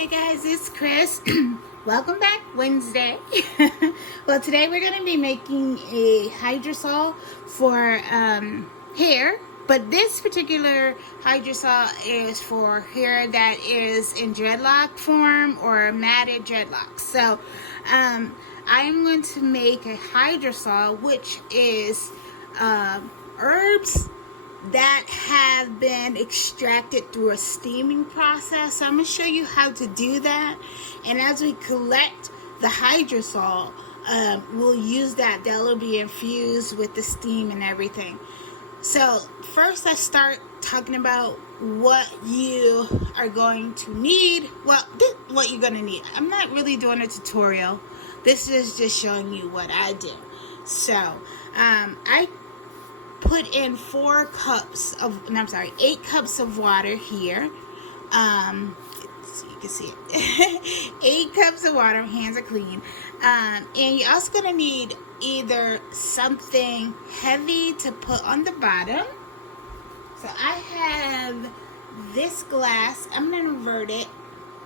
Hey guys, it's Chris. Welcome back, Wednesday. Well, today we're going to be making a hydrosol for hair, but this particular hydrosol is for hair that is in dreadlock form or matted dreadlocks. So I am going to make a hydrosol, which is herbs that have been extracted through a steaming process. So I'm going to show you how to do that. And as we collect the hydrosol, we'll use that. That'll be infused with the steam and everything. So first I start talking about what you are going to need. Well, what you're going to need. I'm not really doing a tutorial. This is just showing you what I do. So I put in 8 cups of water here. So you can see it. 8 cups of water. My hands are clean. And you're also going to need either something heavy to put on the bottom. So I have this glass. I'm going to invert it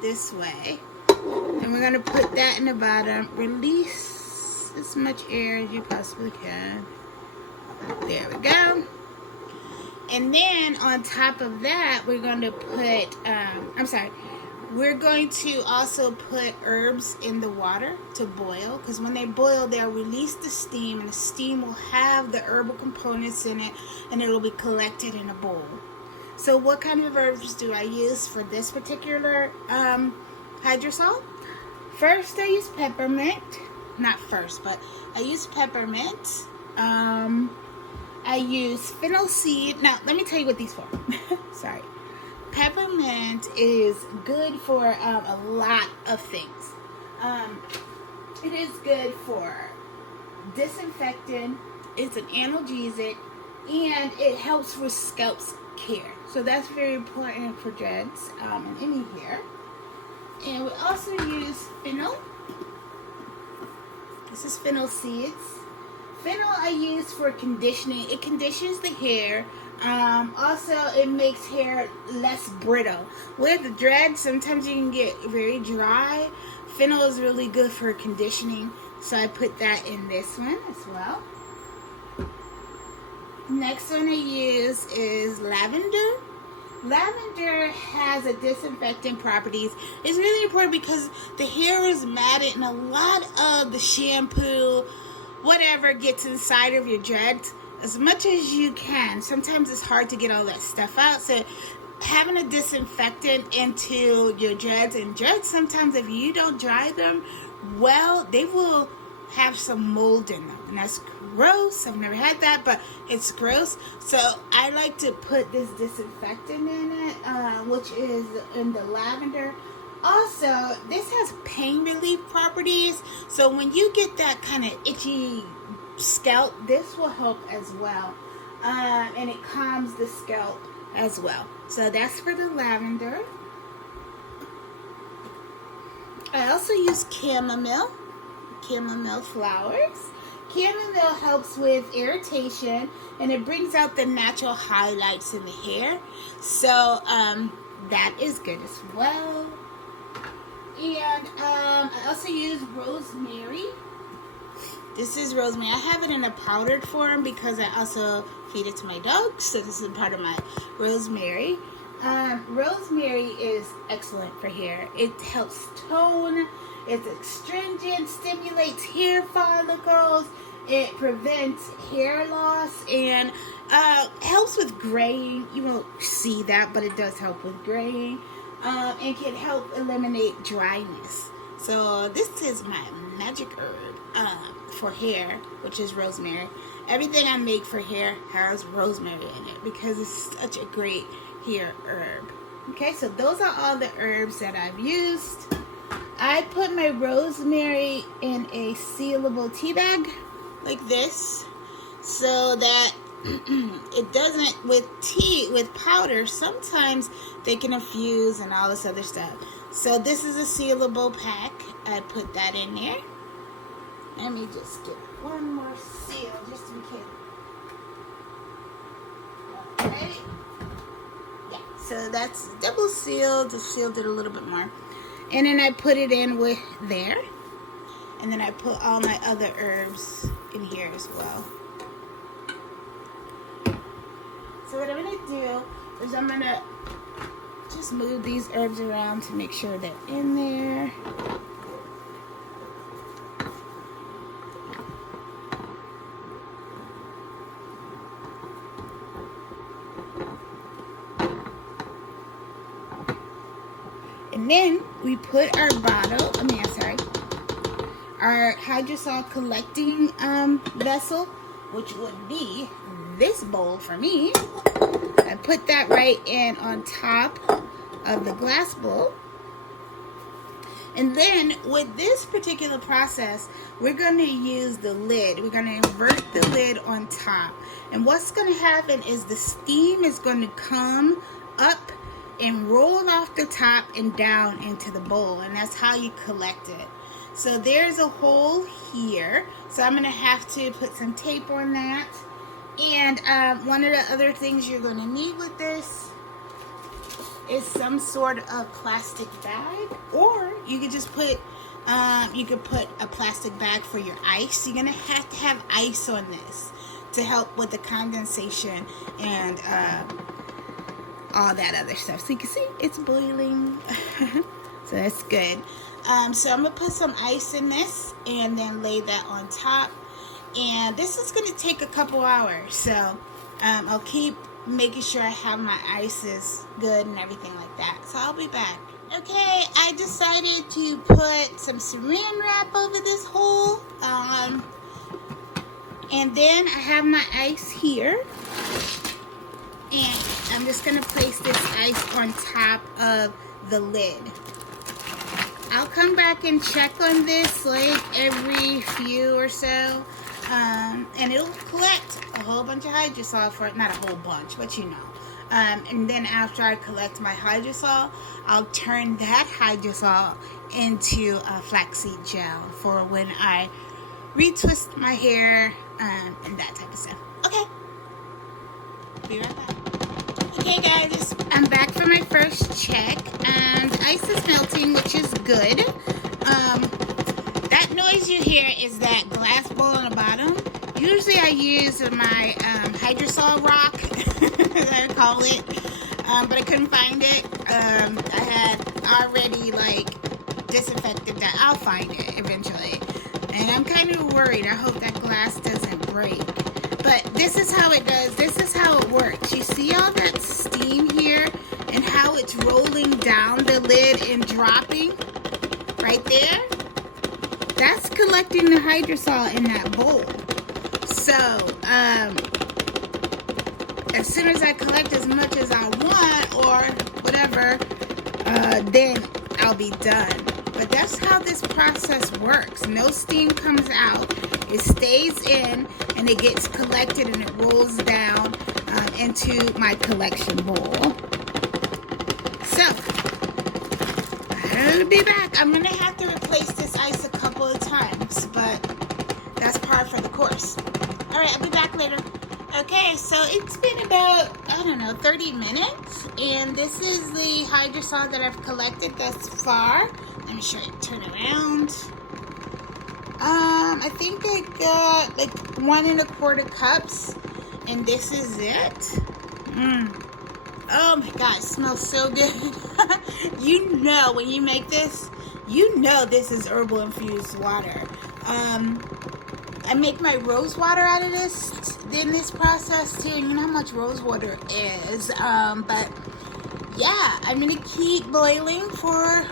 this way. And we're going to put that in the bottom. Release as much air as you possibly can. There we go. And then on top of that, we're going to put, we're going to also put herbs in the water to boil. Because when they boil, they'll release the steam. And the steam will have the herbal components in it. And it will be collected in a bowl. So what kind of herbs do I use for this particular hydrosol? First, I use peppermint. Not first, but I use peppermint. I use Fennel Seed. Now, let me tell you what these for. Sorry. Peppermint is good for a lot of things. It is good for disinfectant. It's an analgesic. And it helps with scalp care. So that's very important for dreads and any hair. And we also use fennel. This is Fennel Seeds. Fennel I use for conditioning. It conditions the hair. Also, it makes hair less brittle. With the dreads, sometimes you can get very dry. Fennel is really good for conditioning. So I put that in this one as well. Next one I use is lavender. Lavender has a disinfectant properties. It's really important because the hair is matted and a lot of the shampoo, whatever, gets inside of your dreads as much as you can. Sometimes it's hard to get all that stuff out. So having a disinfectant into your dreads, and dreads sometimes if you don't dry them well, they will have some mold in them. And that's gross. I've never had that, but it's gross. So I like to put this disinfectant in it, which is in the lavender. Also, this has pain relief properties. So when you get that kind of itchy scalp, this will help as well. And it calms the scalp as well. So that's for the lavender. I also use chamomile flowers. Chamomile helps with irritation and it brings out the natural highlights in the hair. So that is good as well. And I also use rosemary. This is rosemary. I have it in a powdered form because I also feed it to my dogs. So this is part of my rosemary. Rosemary is excellent for hair. It helps tone. It's astringent, stimulates hair follicles. It prevents hair loss and helps with graying. You won't see that, but it does help with graying. And can help eliminate dryness. So this is my magic herb for hair, which is rosemary. Everything I make for hair has rosemary in it because it's such a great hair herb. Okay, so those are all the herbs that I've used. I put my rosemary in a sealable tea bag like this so that it doesn't, with powder, sometimes they can infuse and all this other stuff. So this is a sealable pack. I put that in there. Let me just get one more seal just in case. Okay. Yeah, so that's double sealed. Just sealed it a little bit more. And then I put it in with there. And then I put all my other herbs in here as well. So what I'm going to do is I'm going to just move these herbs around to make sure they're in there. And then we put our bottle, our Hydrosol collecting vessel, which would be this bowl for me. I put that right in on top of the glass bowl. And then with this particular process, we're going to use the lid. We're going to invert the lid on top. And what's going to happen is the steam is going to come up and roll off the top and down into the bowl. And that's how you collect it. So there's a hole here. So I'm going to have to put some tape on that. And one of the other things you're going to need with this is some sort of plastic bag, or you could just put a plastic bag for your ice. You're going to have ice on this to help with the condensation and all that other stuff. So you can see it's boiling. So that's good. So I'm going to put some ice in this and then lay that on top. And this is going to take a couple hours. So I'll keep making sure I have my ices good and everything like that. So I'll be back. Okay, I decided to put some saran wrap over this hole. And then I have my ice here. And I'm just going to place this ice on top of the lid. I'll come back and check on this like every few or so. And it'll collect a whole bunch of Hydrosol for it. Not a whole bunch, but you know. And then after I collect my Hydrosol, I'll turn that Hydrosol into a flaxseed gel for when I retwist my hair and that type of stuff. Okay. Be right back. Okay guys, I'm back for my first check, and ice is melting, which is good. That noise you hear is that glass bowl on the bottom. Usually I use my Hydrosol rock, as I call it, but I couldn't find it. I had already disinfected that. I'll find it eventually, and I'm kind of worried. I hope that glass doesn't break. But this is how it does. This is how it works. You see all that steam here and how it's rolling down the lid and dropping right there? That's collecting the Hydrosol in that bowl. So, as soon as I collect as much as I want or whatever, then I'll be done. But that's how this process works. No steam comes out. It stays in and it gets collected and it rolls down into my collection bowl. So, I'll be back. I'm going to have to replace this ice a couple of times, but that's par for the course. Alright, I'll be back later. Okay, so it's been about, 30 minutes, and this is the Hydrosol that I've collected thus far. Let me show you, turn around. I think I got 1 1/4 cups, and this is it. Oh my god, it smells so good. You know when you make this, you know this is herbal infused water. I make my rose water out of this in this process too. You know how much rose water is. But yeah, I'm gonna keep boiling for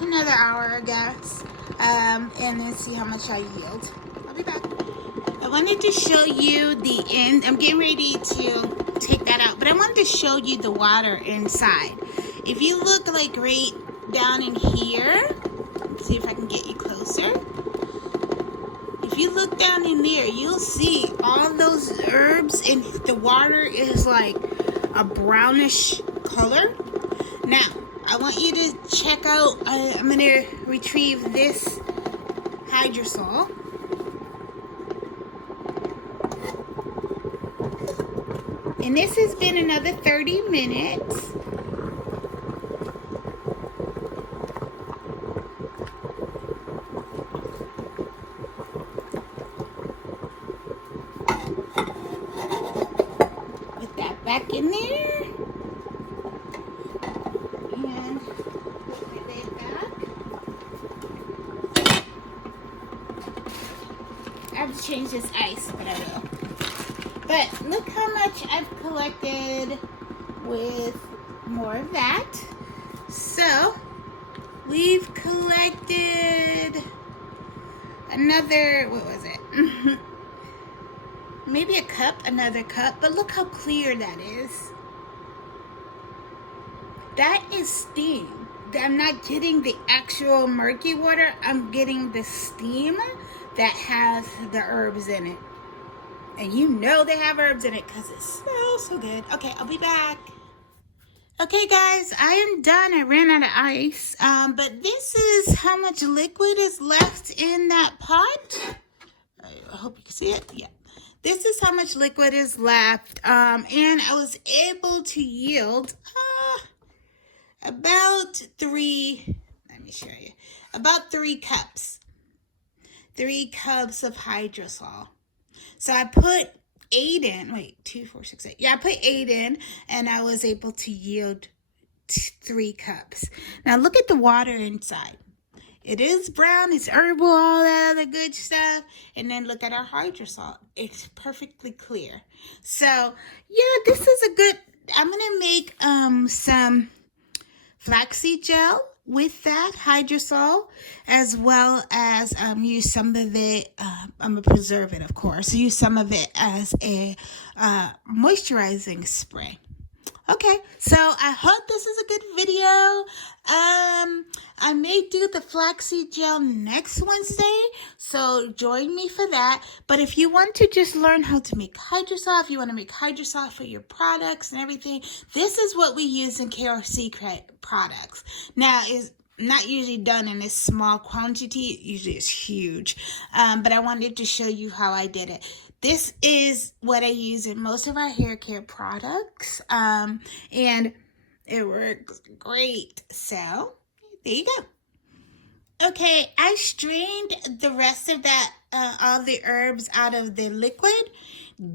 another hour, I guess. And then see how much I yield. I'll be back. I wanted to show you the end. I'm getting ready to take that out, but I wanted to show you the water inside. If you look right down in here, let's see if I can get you closer. If you look down in there, you'll see all those herbs, and the water is like a brownish color. Now, I want you to check out, I'm going to retrieve this Hydrosol. And this has been another 30 minutes. back in there. And put my lid back. I have to change this ice, but I will. But look how much I've collected with more of that. So we've collected another, what was it? Maybe a cup, another cup, but look how clear that is. That is steam. I'm not getting the actual murky water. I'm getting the steam that has the herbs in it. And you know they have herbs in it because it smells so good. Okay, I'll be back. Okay, guys, I am done. I ran out of ice. But this is how much liquid is left in that pot. I hope you can see it. Yeah. This is how much liquid is left. And I was able to yield about 3, let me show you, about 3 cups. 3 cups of Hydrosol. So I put 8 in, wait, 2, 4, 6, 8. Yeah, I put 8 in, and I was able to yield 3 cups. Now look at the water inside. It is brown, it's herbal, all that other good stuff. And then look at our Hydrosol. It's perfectly clear. So, yeah, this is a good, I'm going to make some flaxseed gel with that Hydrosol, as well as use some of it, I'm going to preserve it, of course, use some of it as a moisturizing spray. Okay, so I hope this is a good video. I may do the flaxseed gel next Wednesday, so join me for that. But if you want to just learn how to make Hydrosol, if you want to make Hydrosol for your products and everything, this is what we use in KRC products. Now, it's not usually done in a small quantity. Usually it's huge. But I wanted to show you how I did it. This is what I use in most of our hair care products, and it works great. So, there you go. Okay, I strained the rest of that, all the herbs out of the liquid.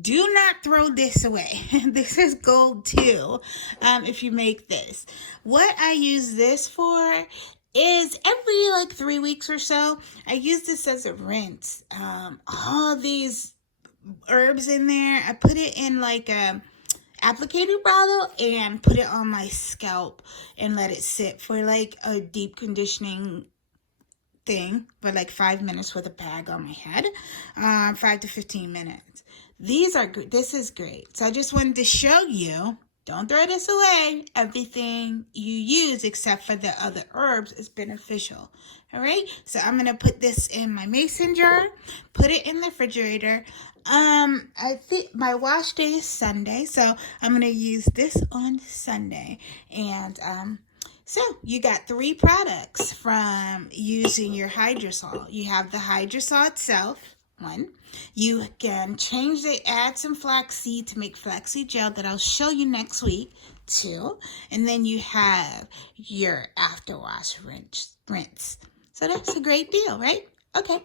Do not throw this away. This is gold too, if you make this. What I use this for is every 3 weeks or so, I use this as a rinse. All these herbs in there, I put it in like a applicator bottle and put it on my scalp and let it sit for like a deep conditioning thing for like 5 minutes with a bag on my head, 5 to 15 minutes. These are good. This is great. So I just wanted to show you, don't throw this away. Everything you use except for the other herbs is beneficial. All right, so I'm gonna put this in my mason jar, put it in the refrigerator. I think my wash day is Sunday, so I'm gonna use this on Sunday. And so you got 3 products from using your Hydrosol. You have the Hydrosol itself, 1. You can change it, add some flaxseed to make flaxseed gel that I'll show you next week, 2. And then you have your after wash rinse. So that's a great deal, right? Okay.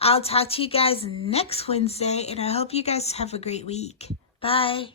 I'll talk to you guys next Wednesday, and I hope you guys have a great week. Bye.